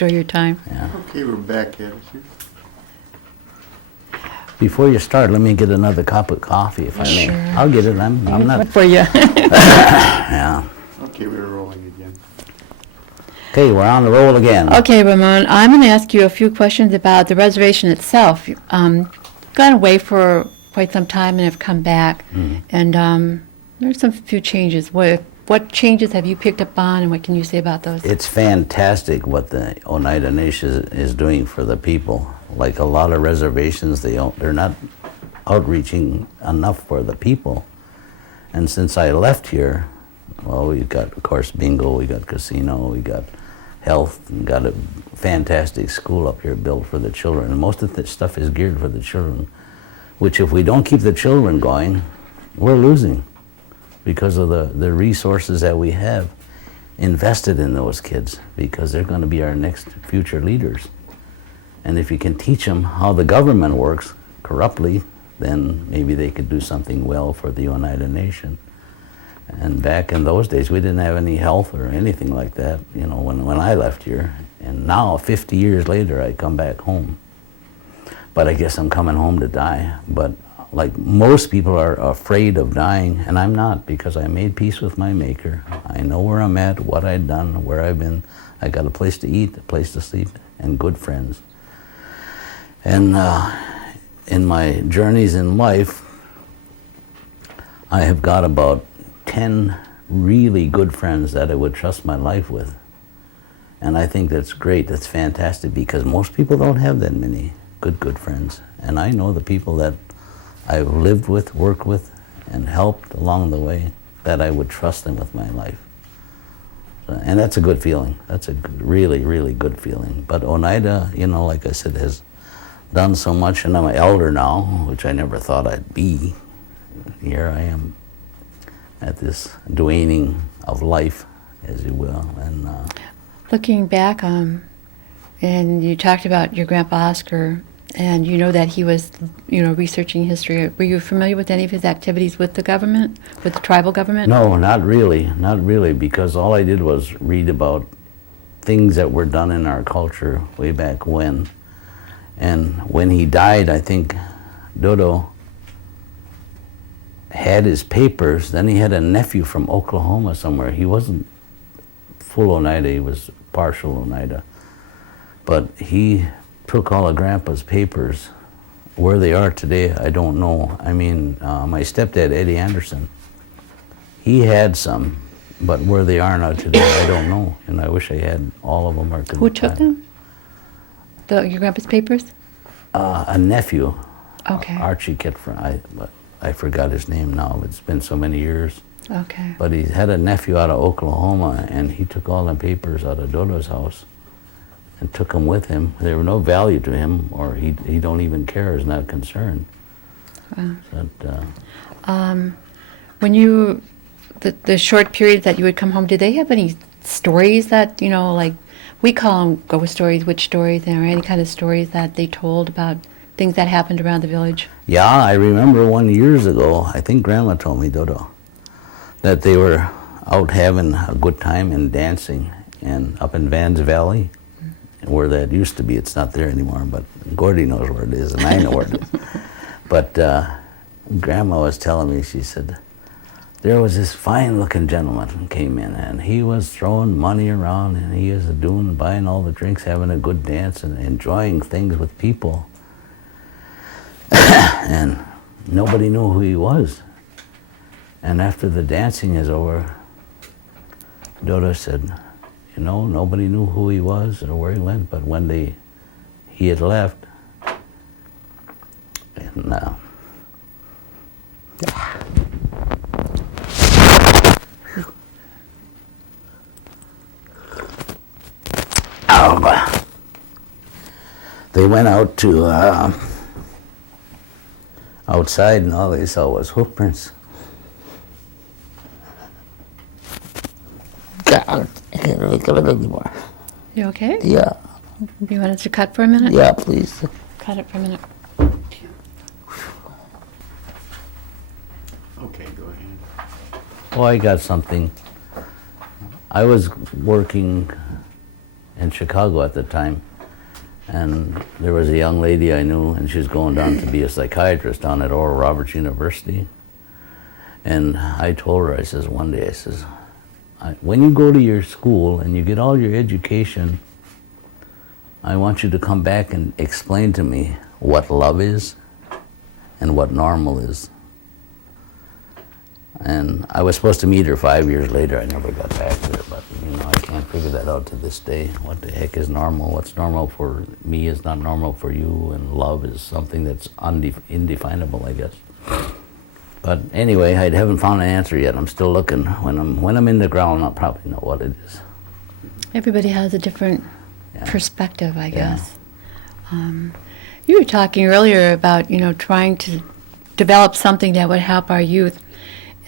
Enjoy your time. Yeah. Okay, we're back at it. Before you start, let me get another cup of coffee, if I may. Sure. I'll get it. I'm not. Good for you. Yeah. Okay, we're rolling again. Okay, we're on the roll again. Okay, Ramon, I'm going to ask you a few questions about the reservation itself. Gone away for quite some time and have come back, and there's some few changes. What changes have you picked up on, and what can you say about those? It's fantastic what the Oneida Nation is doing for the people. Like a lot of reservations, they're not outreaching enough for the people. And since I left here, well, we've got, of course, bingo, we got casino, we got health, and got a fantastic school up here built for the children. And most of the stuff is geared for the children, which if we don't keep the children going, we're losing because of the resources that we have invested in those kids, because they're going to be our next future leaders. And if you can teach them how the government works corruptly, then maybe they could do something well for the Oneida Nation. And back in those days, we didn't have any health or anything like that, you know, when I left here. And now, 50 years later, I come back home. But I guess I'm coming home to die. But like most people are afraid of dying, and I'm not, because I made peace with my Maker. I know where I'm at, what I've done, where I've been. I got a place to eat, a place to sleep, and good friends. And in my journeys in life, I have got about 10 really good friends that I would trust my life with. And I think that's great, that's fantastic, because most people don't have that many good friends. And I know the people that I've lived with, worked with, and helped along the way, that I would trust them with my life. And that's a good feeling. That's a really, really good feeling. But Oneida, you know, like I said, has done so much, and I'm an elder now, which I never thought I'd be. Here I am at this waning of life, as you will. And Looking back, and you talked about your grandpa Oscar, and you know that he was, you know, researching history. Were you familiar with any of his activities with the government, with the tribal government? no, not really, because all I did was read about things that were done in our culture way back when. And when he died, I think Dodo had his papers. Then he had a nephew from Oklahoma somewhere. He wasn't full Oneida, he was partial Oneida. But he took all of Grandpa's papers. Where they are today, I don't know. I mean, my stepdad, Eddie Anderson, he had some, but where they are now today, I don't know. And I wish I had all of them. Or Who took them? Your grandpa's papers? A nephew. Okay. Archie Kitfrin. I forgot his name now. It's been so many years. Okay. But he had a nephew out of Oklahoma, and he took all the papers out of Dodo's house and took them with him. They were no value to him, or he don't even care, is not concerned. Wow. But, When you, the short period that you would come home, did they have any stories that, you know, like, we call them ghost stories, witch stories, or any kind of stories that they told about things that happened around the village? yeah, I remember 1 years ago, I think Grandma told me, Dodo, that they were out having a good time and dancing, and up in Vans Valley, where that used to be. It's not there anymore, but Gordy knows where it is, and I know where it is. But Grandma was telling me, she said, there was this fine-looking gentleman who came in, and he was throwing money around, and he was buying all the drinks, having a good dance, and enjoying things with people. And nobody knew who he was. And after the dancing is over, Dodo said, you know, nobody knew who he was or where he went, but when he had left, and they went out to outside, and all they saw was hoof prints. God, I can't really cut it anymore. You okay? Yeah, You want us to cut for a minute? yeah, please. Cut it for a minute. Okay, go ahead. Oh, I got something. I was working in Chicago at the time, and there was a young lady I knew, and she was going down to be a psychiatrist down at Oral Roberts University. And I told her, I says, one day, I says, when you go to your school and you get all your education, I want you to come back and explain to me what love is and what normal is. And I was supposed to meet her 5 years later. I never got back to her, but I can't figure that out to this day. What the heck is normal? What's normal for me is not normal for you, and love is something that's indefinable, I guess. But anyway, I haven't found an answer yet. I'm still looking. When I'm in the ground, I'll probably know what it is. Everybody has a different perspective, I guess. You were talking earlier about, trying to develop something that would help our youth.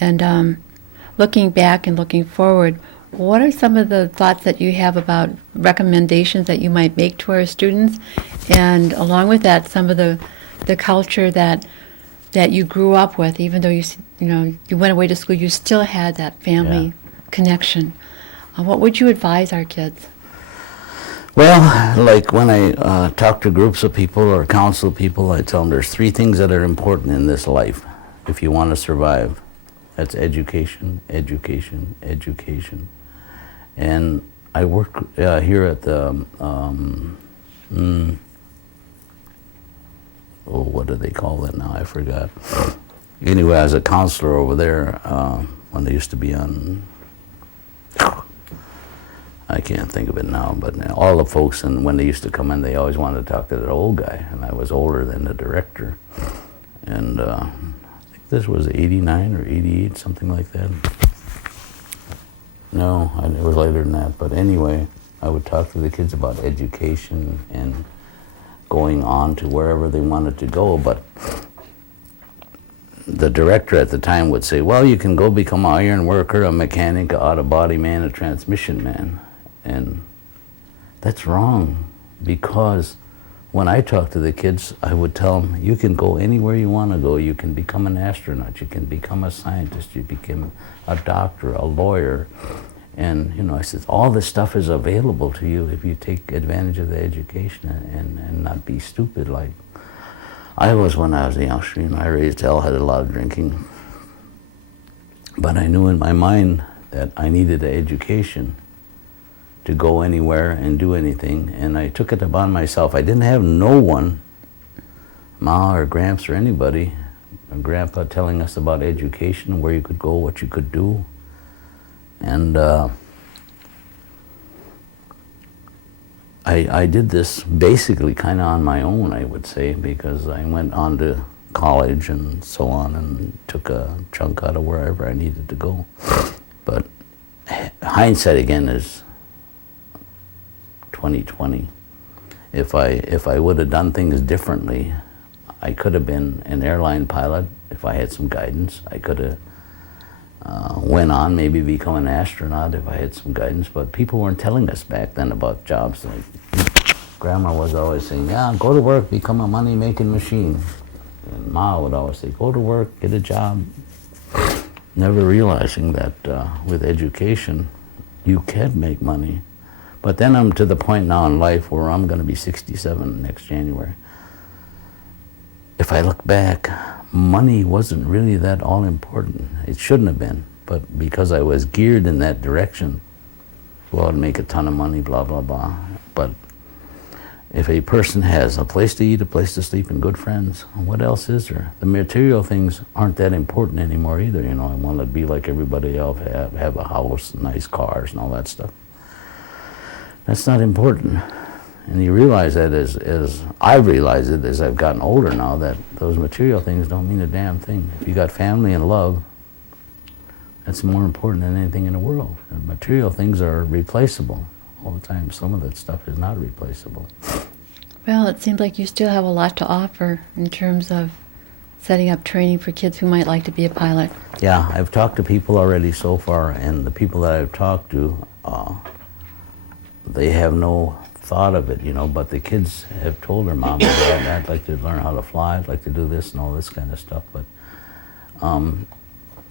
And looking back and looking forward, what are some of the thoughts that you have about recommendations that you might make to our students? And along with that, some of the culture that you grew up with, even though you went away to school, you still had that family connection. What would you advise our kids? Well, like when I talk to groups of people or counsel people, I tell them there's 3 things that are important in this life if you want to survive. That's education, education, education. And I work here at the, what do they call it now? I forgot. Anyway, I was a counselor over there when they used to be on, I can't think of it now, but all the folks, and when they used to come in, they always wanted to talk to that old guy, and I was older than the director. And I think this was 89 or 88, something like that. No, it was later than that, but anyway, I would talk to the kids about education and going on to wherever they wanted to go, but the director at the time would say, well, you can go become an iron worker, a mechanic, an auto-body man, a transmission man. And that's wrong, because when I talk to the kids, I would tell them, you can go anywhere you want to go. You can become an astronaut, you can become a scientist, you become a doctor, a lawyer. And, I said, all this stuff is available to you if you take advantage of the education and not be stupid like I was when I was a youngster. I raised hell, had a lot of drinking. But I knew in my mind that I needed an education to go anywhere and do anything, and I took it upon myself. I didn't have no one, Ma or Gramps or anybody, or Grandpa telling us about education, where you could go, what you could do. And I did this basically kind of on my own, I would say, because I went on to college and so on and took a chunk out of wherever I needed to go. But hindsight again is 2020. If I would have done things differently, I could have been an airline pilot. If I had some guidance, I could have went on, maybe become an astronaut if I had some guidance. But people weren't telling us back then about jobs. Like Grandma was always saying, yeah, go to work, become a money-making machine. And Ma would always say, go to work, get a job. Never realizing that with education, you can make money. But then I'm to the point now in life where I'm going to be 67 next January. If I look back, money wasn't really that all important. It shouldn't have been, but because I was geared in that direction, go out and make a ton of money, blah, blah, blah. But if a person has a place to eat, a place to sleep, and good friends, what else is there? The material things aren't that important anymore either. I want to be like everybody else, have a house, nice cars, and all that stuff. That's not important. And you realize that as I've realized it as I've gotten older now, that those material things don't mean a damn thing. If you got family and love, that's more important than anything in the world. And material things are replaceable all the time. Some of that stuff is not replaceable. Well, it seems like you still have a lot to offer in terms of setting up training for kids who might like to be a pilot. Yeah, I've talked to people already so far, and the people that I've talked to, they have no thought of it, but the kids have told their mom and dad, I'd like to learn how to fly, I'd like to do this and all this kind of stuff. But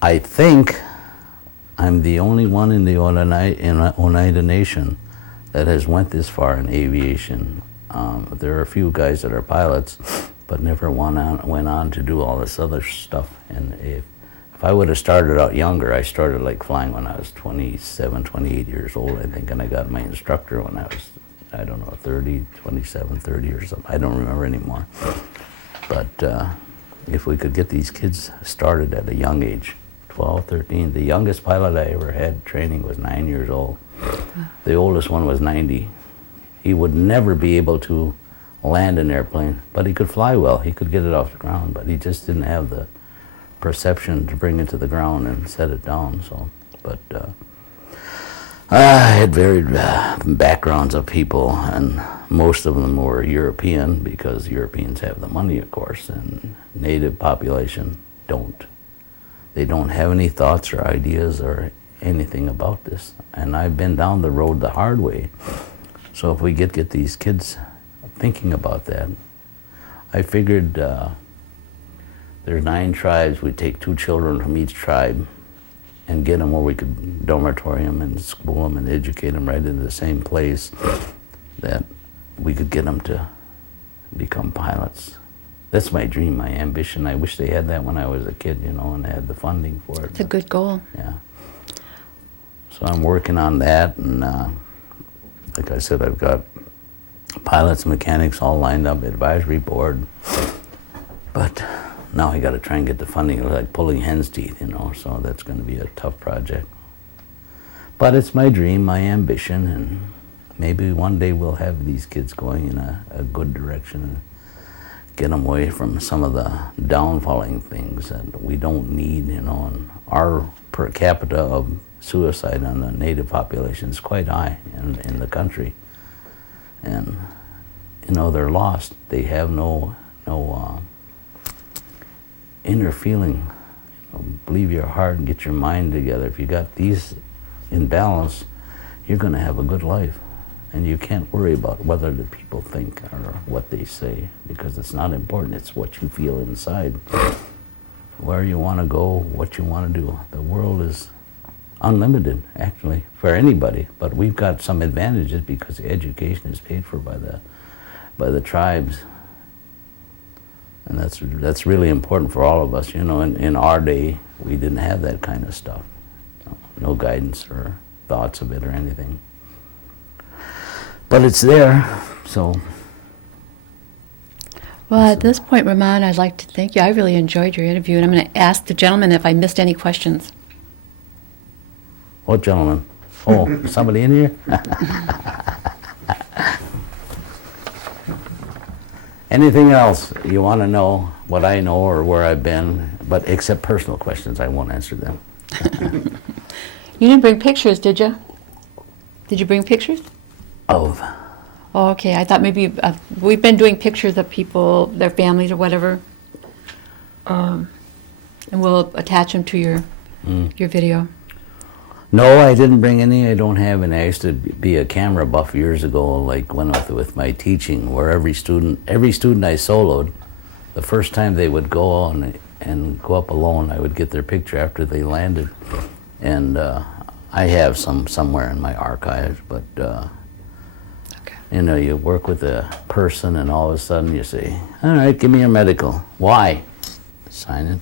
I think I'm the only one in the Oneida Nation that has went this far in aviation. There are a few guys that are pilots, but never went on to do all this other stuff. And if I would have started out younger, I started like flying when I was 27, 28 years old, I think, and I got my instructor when I was, I don't know, 30, 27, 30 or something. I don't remember anymore. But if we could get these kids started at a young age, 12, 13. The youngest pilot I ever had training was 9 years old. The oldest one was 90. He would never be able to land an airplane, but he could fly well. He could get it off the ground, but he just didn't have the perception to bring it to the ground and set it down. So, but I had varied backgrounds of people, and most of them were European, because Europeans have the money, of course, and native population don't. They don't have any thoughts or ideas or anything about this. And I've been down the road the hard way. So if we get these kids thinking about that, I figured there's 9 tribes. We'd take 2 children from each tribe and get them where we could dormitory them and school them and educate them right into the same place, that we could get them to become pilots. That's my dream, my ambition. I wish they had that when I was a kid, you know, and had the funding for it. It's a good goal. Yeah. So I'm working on that, and like I said, I've got pilots, mechanics all lined up, advisory board. But now I got to try and get the funding. It's like pulling hen's teeth, you know, so that's going to be a tough project. But it's my dream, my ambition, and maybe one day we'll have these kids going in a good direction and get them away from some of the downfalling things that we don't need, you know. And our per capita of suicide on the native population is quite high in the country. And, you know, they're lost. They have no inner feeling. You know, believe your heart and get your mind together. If you got these in balance, you're going to have a good life. And you can't worry about whether the people think or what they say, because it's not important. It's what you feel inside. Where you want to go, what you want to do. The world is unlimited, actually, for anybody. But we've got some advantages because the education is paid for by the tribes. And that's really important for all of us. You know, in our day, we didn't have that kind of stuff. No guidance or thoughts of it or anything. But it's there, so. Well, at this point, Ramon, I'd like to thank you. I really enjoyed your interview, and I'm going to ask the gentleman if I missed any questions. What gentleman? Oh, somebody in here? Anything else you want to know, what I know or where I've been, but except personal questions, I won't answer them. You didn't bring pictures, did you? Did you bring pictures? Of? Oh, okay. I thought maybe we've been doing pictures of people, their families or whatever, and we'll attach them to your video. No, I didn't bring any. I don't have any. I used to be a camera buff years ago, like when with my teaching, where every student I soloed, the first time they would go on and go up alone, I would get their picture after they landed. And I have some somewhere in my archives, but you know, you work with a person and all of a sudden you say, all right, give me your medical. Why? Sign it.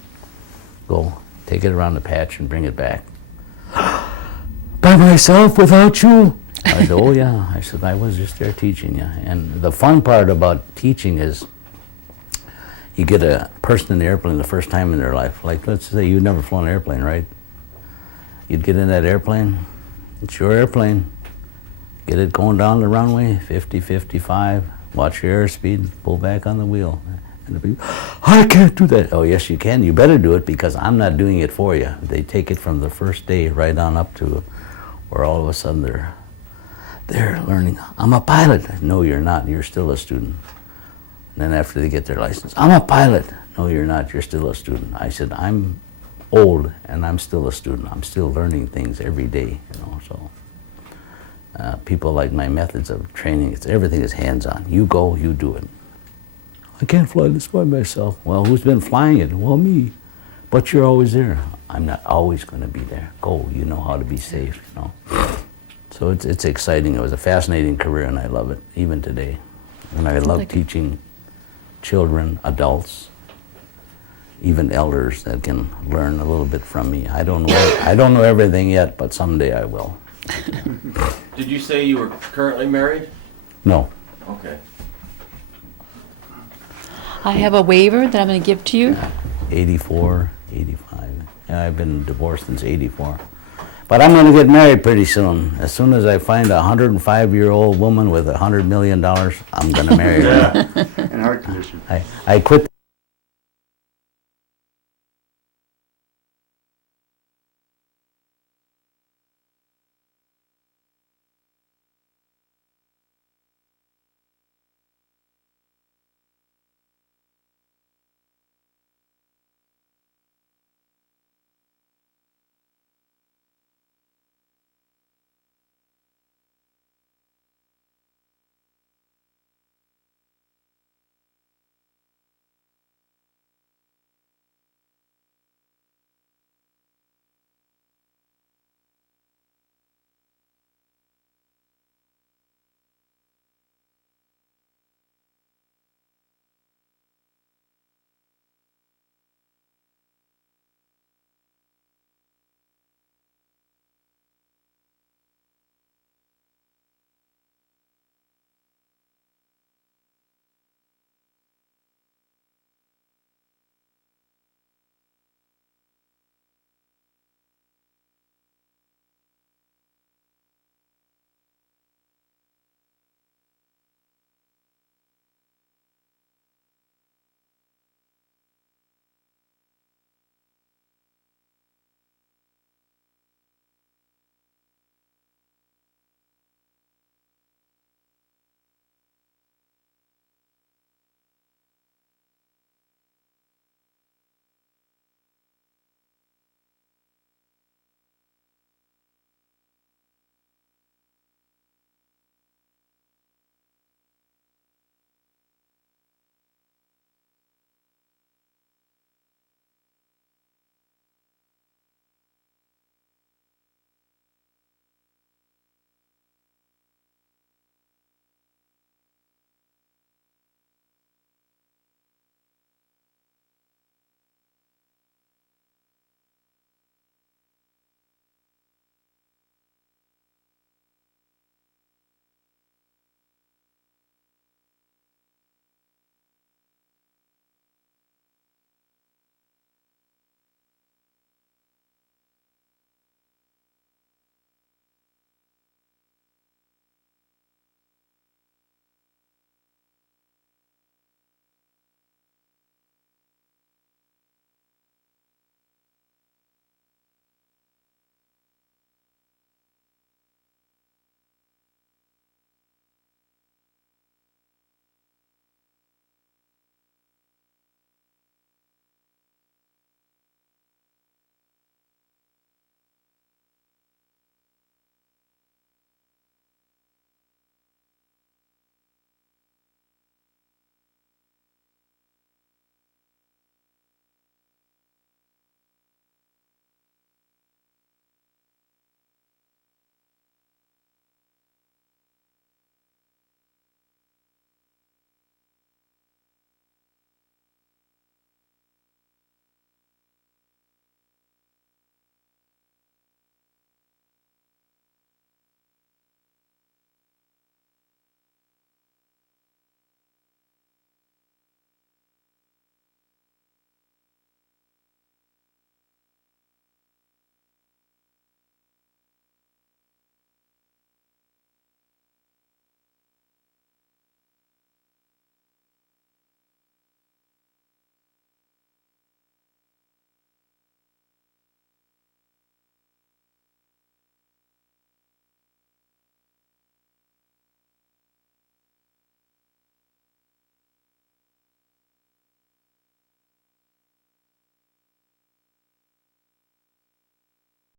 Go. Take it around the patch and bring it back. By myself, without you? I said, oh yeah. I said, I was just there teaching you. And the fun part about teaching is you get a person in the airplane the first time in their life. Like, let's say you've never flown an airplane, right? You'd get in that airplane. It's your airplane. Get it going down the runway, 50, 55. Watch your airspeed. Pull back on the wheel. And the people, I can't do that. Oh, yes, you can. You better do it because I'm not doing it for you. They take it from the first day right on up to where all of a sudden they're learning. I'm a pilot. No, you're not. You're still a student. And then after they get their license, I'm a pilot. No, you're not. You're still a student. I said, I'm old and I'm still a student. I'm still learning things every day, you know, so. People like my methods of training. Everything is hands-on. You go, you do it. I can't fly this by myself. Well, who's been flying it? Well, me. But you're always there. I'm not always going to be there. Go. You know how to be safe, you know. So it's exciting. It was a fascinating career, and I love it, even today. And I love like it. teaching children, adults, even elders that can learn a little bit from me. I don't know everything yet, but someday I will. Did you say you were currently married? No. Okay. I have a waiver that I'm going to give to you. 84, 85. Yeah, I've been divorced since 84. But I'm going to get married pretty soon. As soon as I find a 105-year-old woman with $100 million, I'm going to marry her. And heart condition. I quit